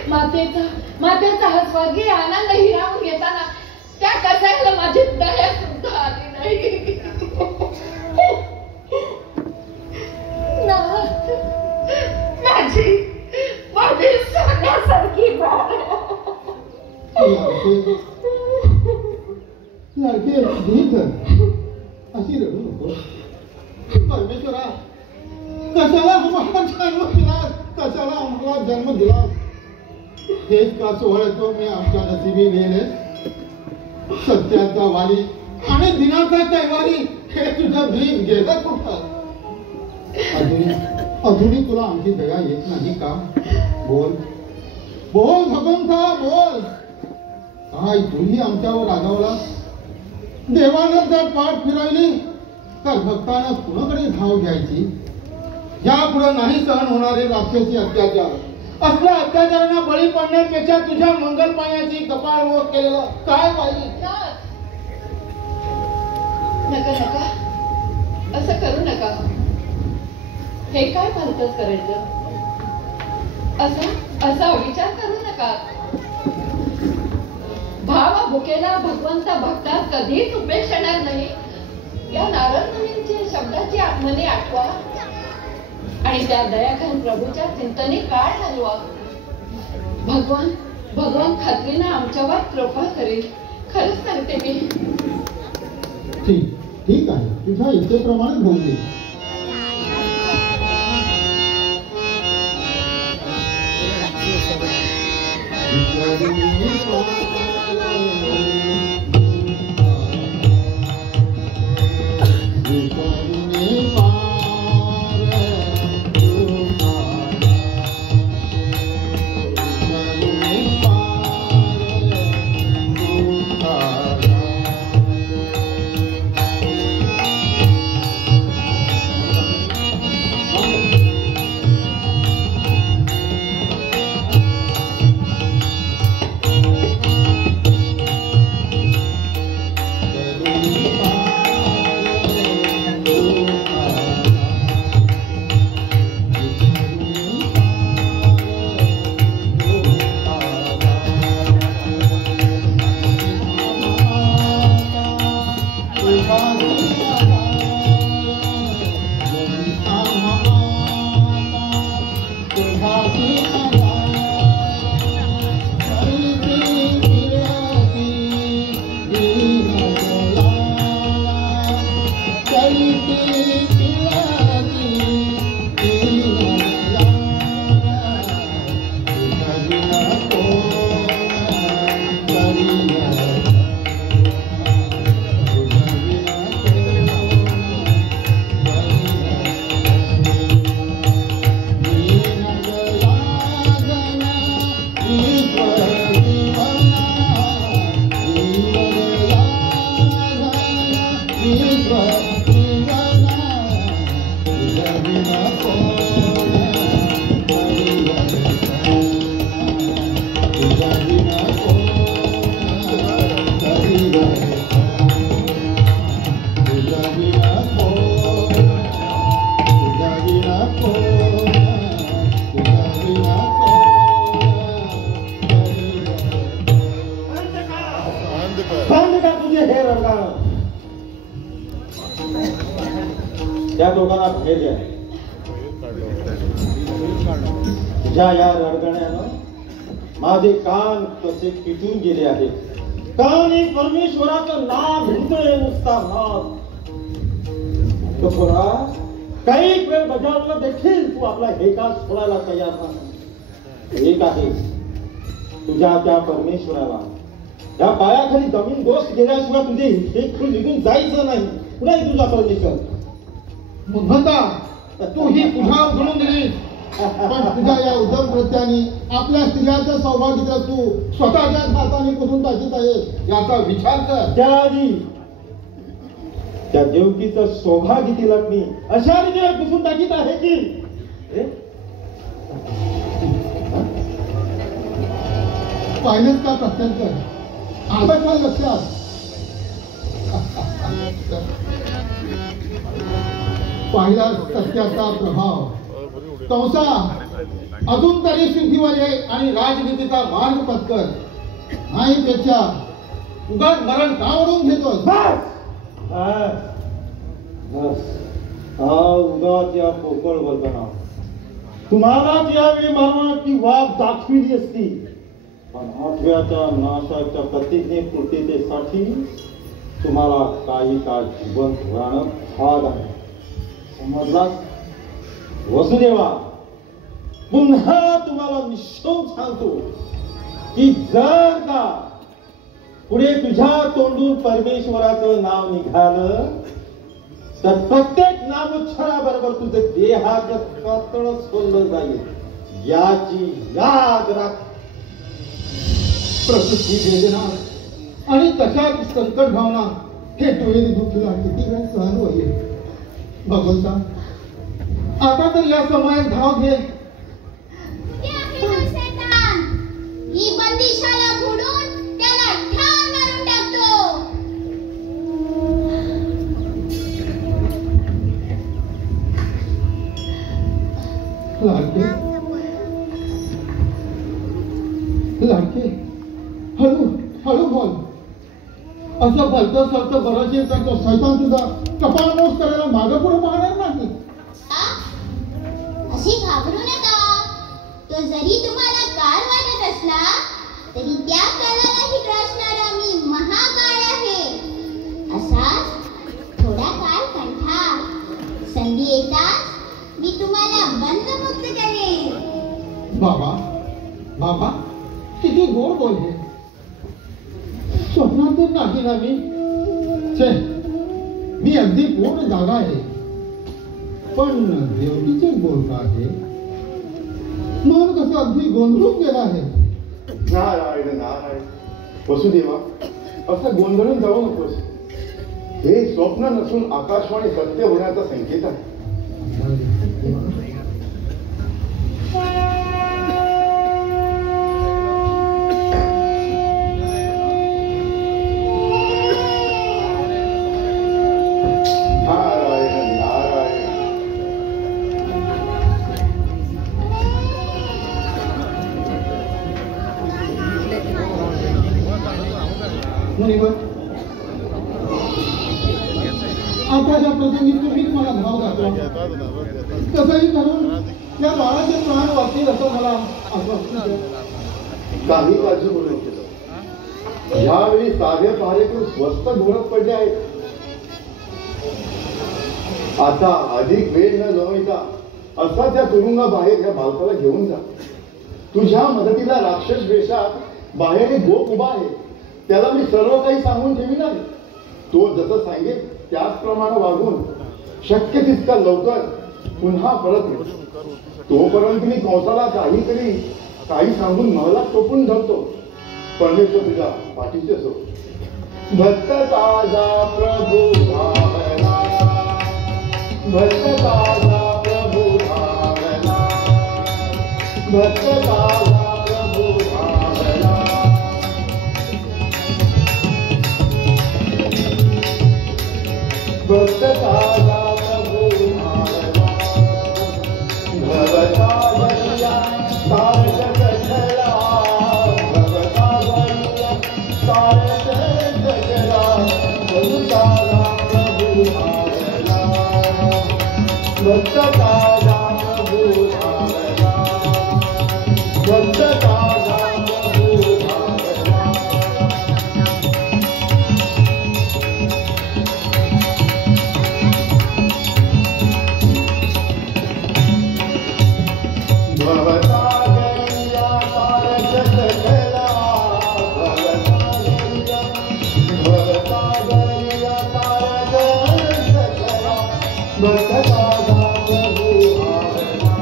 मातेचा हा स्वर्गीय आनंद हिरावून घेताना त्या कसायला माझी दया सुद्धा आली नाही माझी सोन्यासारखी लाडके अशी रडू नको परमेश्वरा कशाला आम्हाला जन्म दिलास कशाला आम्हाला जन्म दिलास हेच का सोहळ्यातो मी आमच्या नशिबी लिहिले सत्याचा वाली आणि दिनाचा कैवारी हे तुझं भीम गेलं कुठं अजूनही तुला आमची दया येत नाही का बोल बोल भगवंता बोल काय तूही आमच्यावर रागावला देवानं जर पाठ फिरवली तर भक्तानं कुणाकडे धाव घ्यायची यापुढे नाही सहन होणारे राक्षसी अत्याचार असल्या अत्याचारांना बळी पडण्यापेक्षा तुझ्या मंगल पायाची कपाळ वर केलेलं काय पाहिजे नका असं करू नका हे काय भलतच करायचं असा विचार करू नका भावा भुकेला भगवंता भक्तात कधीच उपेक्षणार नाही या नारद मुनींच्या शब्दाची आत्मने आठवा आणि त्या दयाघन प्रभूच्या चिंतने काळ घालवा भगवान खात्रीनं आमच्यावर कृपा करेल खरंच सांगते मी ठीक आहे तुझ्या इच्छेप्रमाणे होऊन दे त्या दोघांना भेट द्या. तुझ्या या रडगण्यानं माझे कान कसे पिटून गेले आहेत. कानी परमेश्वराचं नाव घेतोय नुसता नाव. काही वेळ बजावलं देखील तू आपला हेका सोडायला तयार नाही. एक आहे तुझ्या त्या परमेश्वराला त्या पायाखाली जमीन गोष्ट गेल्याशिवाय तुझे हे निघून जायचं नाही. पुन्हा तुझा परमेश्वर म्हणता तू ही पुन्हा उघडून दिली, पण तुझ्या या उद्धम कृत्याने आपल्या स्त्रियांचं सौभाग्य तू स्वतःच्याच हाताने पुसून टाकीत आहे याचा विचार कर. त्याआधी त्या देवकीचं सौभाग्य तिलक मी अशा रीतीने पुसून टाकीत आहे की पाहिलेच का प्रत्यंतर आता काय लक्षात पाहिला सत्याचा प्रभाव कंसा अजून तरी सिद्धीवर ये आणि राजनीतीचा मार्ग पत्कर नाही त्याच्या उगाच मरण का ओढून घेतो. उगाच या पोकळ वर्तना तुम्हालाच यावेळी मारणाची वाफ दाखविली असती, पण आठव्याच्या नाशाच्या प्रतिज्ञेपूर्तीसाठी तुम्हाला काही काळ जिवंत राहणं भाग आहे. समजलास वसुदेवा? पुन्हा तुम्हाला निश्चित सांगतो की जर का पुढे तुझ्या तोंडून परमेश्वराचं नाव निघालं तर प्रत्येक नामोच्चाराबरोबर तुझं देहाचं कातळ सोडलं जाईल याची याद राख. प्रकृती वेदना आणि तशाच संकट भावना हे डोळे दुखीला किती वेळ सहन होईल. भगवंता आता तर या समयात धाव घे. ही बंदिशाला फोडून त्याला ठार मारून टाकतो. लाडके हळू हळू बोल. असं भलतं सलतं बरंच तर तो सैतान तुझा कपाळ मोस करायला मागं पुढे पाहणार नाही. अशी घाबरू नका. तो जरी तुम्हाला काळ वाटत असला तरी त्या काळालाही ग्रासणारा मी महाकाळ आहे. असाच थोडा काळ कंठा. संधी येताच मी तुम्हाला बंधमुक्त करेन. बाबा बाबा किती गोड बोल हे. स्वप्नात तर नाही ना मी अगदी पूर्ण जागा आहे, पण देवकीचे बोल का आहे. मन कसं अगदी गोंधळून गेला आहे. नारायण नारायण. वसुदेवा असं गोंधळून जाऊ नकोस. हे स्वप्न नसून आकाशवाणी सत्य होण्याचा संकेत आहे. आताच्या प्रसंगी तुम्हीच मला भाव घातला. कसंही करून या बाळाचे प्राण वाचतील असं मला आश्वासन. काही काळजी करू नको. यावेळी साधे पहारेकून स्वस्त घोरत पडले आहेत. आता अधिक वेळ न गमविता असा त्या तुरुंगाबाहेर या बालकाला घेऊन जा. तुझ्या मदतीला राक्षस वेशात बाहेर एक गोप उभा आहे. त्याला मी सर्व काही सांगून ठेवीन आहे. तो जसं सांगेल त्याचप्रमाणे वागून शक्य तितका लवकर पुन्हा परत येईल. तोपर्यंत मी कंसाला काहीतरी काही सांगून मला टोपून धरतो. परमेश्वर तुझ्या पाठीशी असो. भक्त ताजा प्रभू भावना, भक्त ताजा प्रभू भावना, भक्त ताजा प्रभू भावना, भक्त ताजा प्रभू भावना, भवता बलिया तारक कठला, भवता बलिया तारक कठला, भक्त ताजा प्रभू भावना, भक्त ताजा प्रभू भावना, भक्त ताजा प्रभू भावना. भवता गैया तारक कठला, भवता गैया, भवता गैया तारक कठला, भक्त ताजा प्रभु भावना,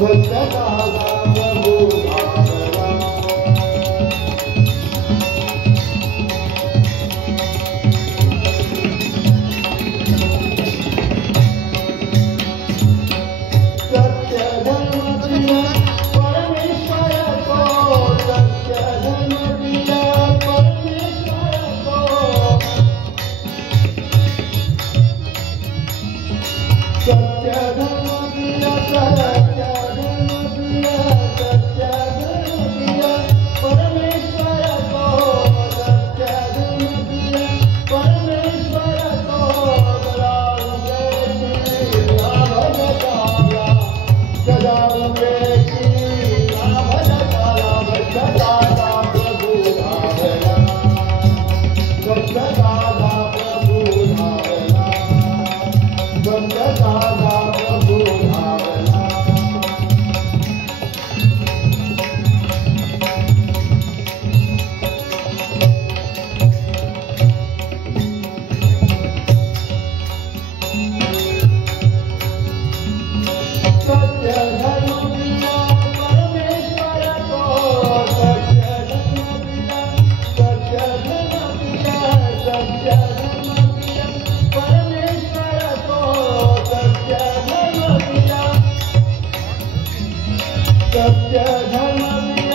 भक्त ताजा प्रभु भावना. सत्य धर्म प्रिय परमेश्वर को, सत्य धर्म प्रिय परमेश्वर को, सत्य धर्म प्रिय, सत्य धर्म प्रिय, सत्य धर्म प्रिय परमेश्वर को, सत्य धर्म प्रिय परमेश्वर को, गदा उपेक्षी नाभजकाला, भक्त ताजा प्रभु भावना, भक्त ताजा प्रभु भावना, भक्त ताजा प्रभु भावना. सत्य धर्म प्रिय परमेश्वर को, सत्य धर्म प्रिय, सत्य धर्म प्रिय, सत्य धर्म प्रिय परमेश्वर को, सत्य धर्म प्रिय, सत्य धर्म प्रिय,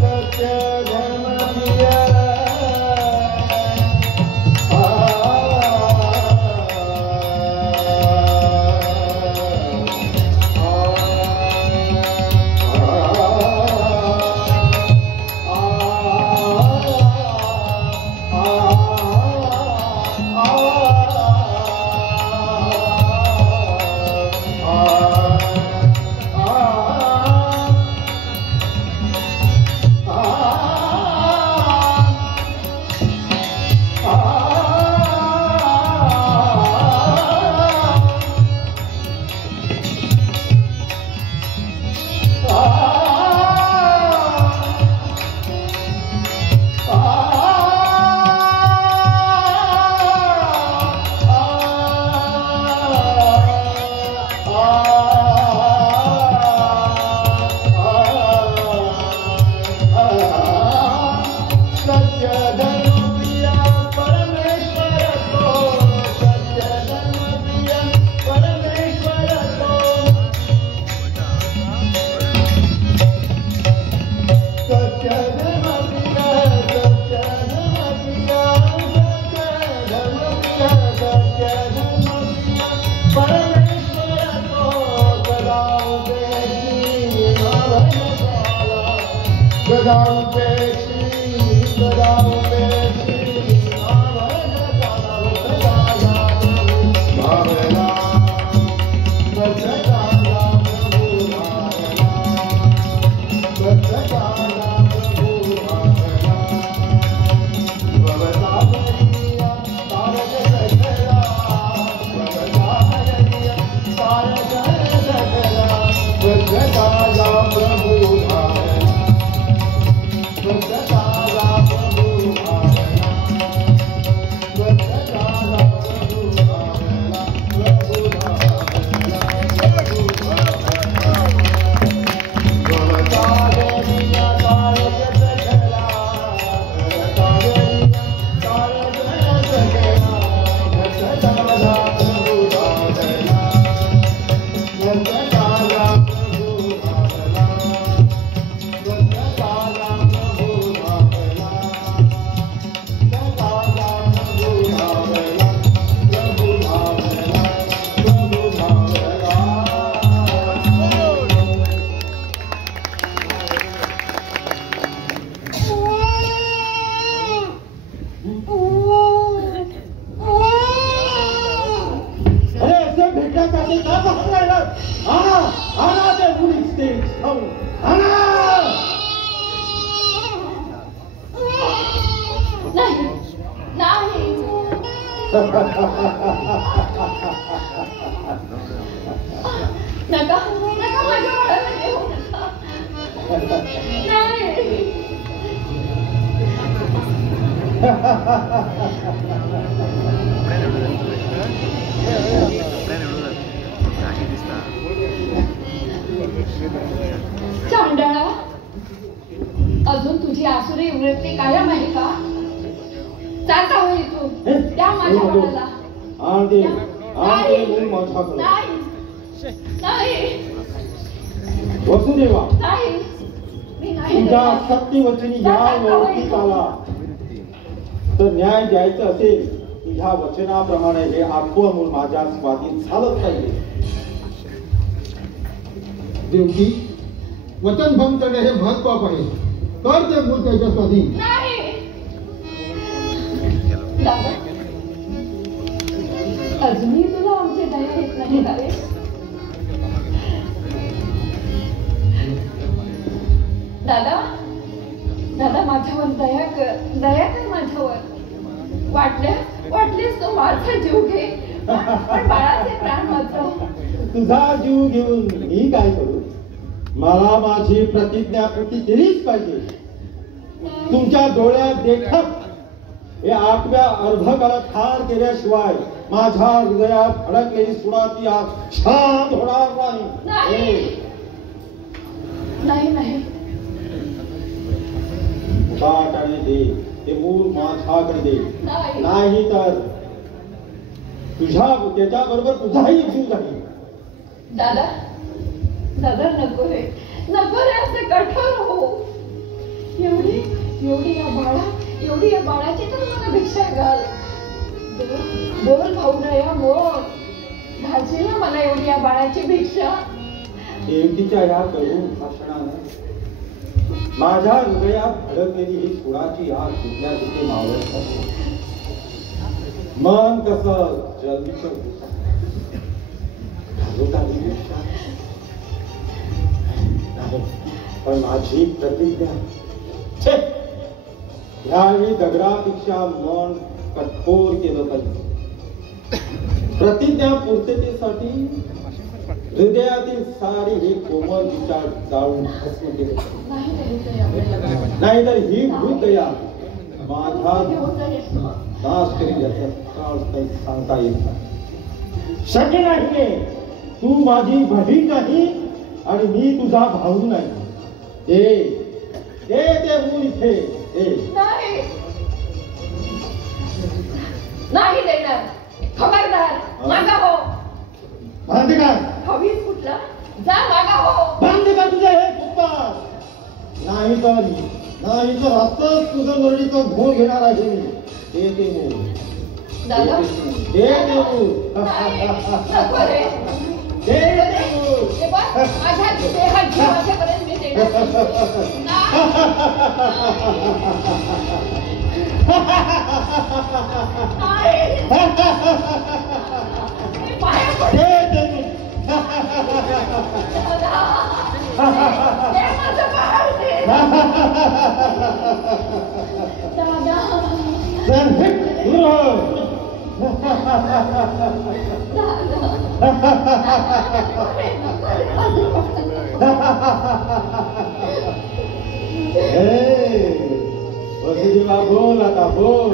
सत्य धर्म प्रिय. नका नका माझ्या बाळाला देऊ नका. नाही. चांडाळा, अजून तुझी आसुरी वृत्ती कायम आहे का? जाता हो इथून. त्या माझ्या बाळाला. नाही नाही वसुदेवा, नाही, मी नाही तुझ्या देणार. शक्तिवचनी या वळतीत आला तर न्याय द्यायचं असेल, तुझ्या वचनाप्रमाणे हे आत्ममूल माझ्या स्वाधीन झालंच पाहिजे. देवकी, वचनभंग करणे हे महत्त्वाचं आहे. कर ते मूल त्याच्या स्वाधीन. नाही. दादा, अजूनही तुला आमची दया येत नाही का रे? दादा, दादा माझ्यावर दया कर माझ्यावर. वाटलेस तो माझा जीव घे, पण बाळाचे प्राण वाचव. तुझा जीव घेऊन मी काय करू? मला माझी प्रतिज्ञा कृती केलीच पाहिजे. तुमच्या डोळ्यात देखत हे 8व्या अर्भकाला ठार केल्याशिवाय माझ्या हृदयात अडकलेली सुणाची आग शांत होणार नाही. नाही नाही. आणि दे ते मूल माझ्याकडे दे. नाही तर त्याच्या बरोबर तुझाही जीव जाईल. दादा, दादा नको रे असे कठोर हो. एवढी या बाळाची तर मला भिक्षा घाल. बोल भाऊ नया बोल. घालशील ना मला एवढी या बाळाची भिक्षा? देवकीच्या या करून भाषणाने माझ्या हृदयात धडकलेली ही सुडाची आग जिथल्या तिथे मावळत असते. मन कसं जलमित पण माझी प्रतिज्ञा ह्यावेळी दगडापेक्षा मन कठोर केलं पाहिजे. प्रतिज्ञा पूर्ततेसाठी हृदयातील सारी हे कोमल विचार जाळून भस्म केले. नाहीतर ही भूतदया माझा नाश करील याचा सांगता येत नाही. शक्य नाही. तू माझी बहीण नाही आणि मी तुझा भाऊ नाही. ते मूल इथे नाही देणार. खबरदार, मागा हो. बंद कर. हवीच कुठला? जा मागा हो. बंद कर तुझे हे फुटपाथ. नाही तर आताच तुझं नरडीचा घोर घेणार आहे मी. ते मूल. दादा, नको रे. माझ्या देहात जीव असेपर्यंत मी देणार वसुदेवा, बोल आता बोल.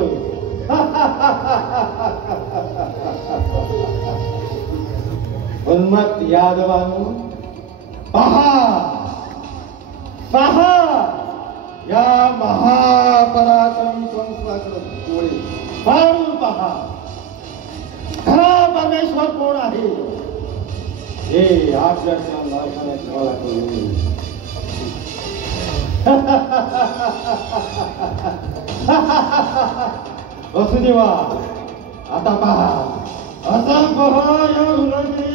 उन्मत्त यादवांनो, पहा या महापराक्रमी कंसाकडे डोळे पाहून पहा. खरा परमेश्वर कोण आहे हे आजच्या नाशाने मला कळू. वसुदेवा, आता पहा. आता पहा या मुलाने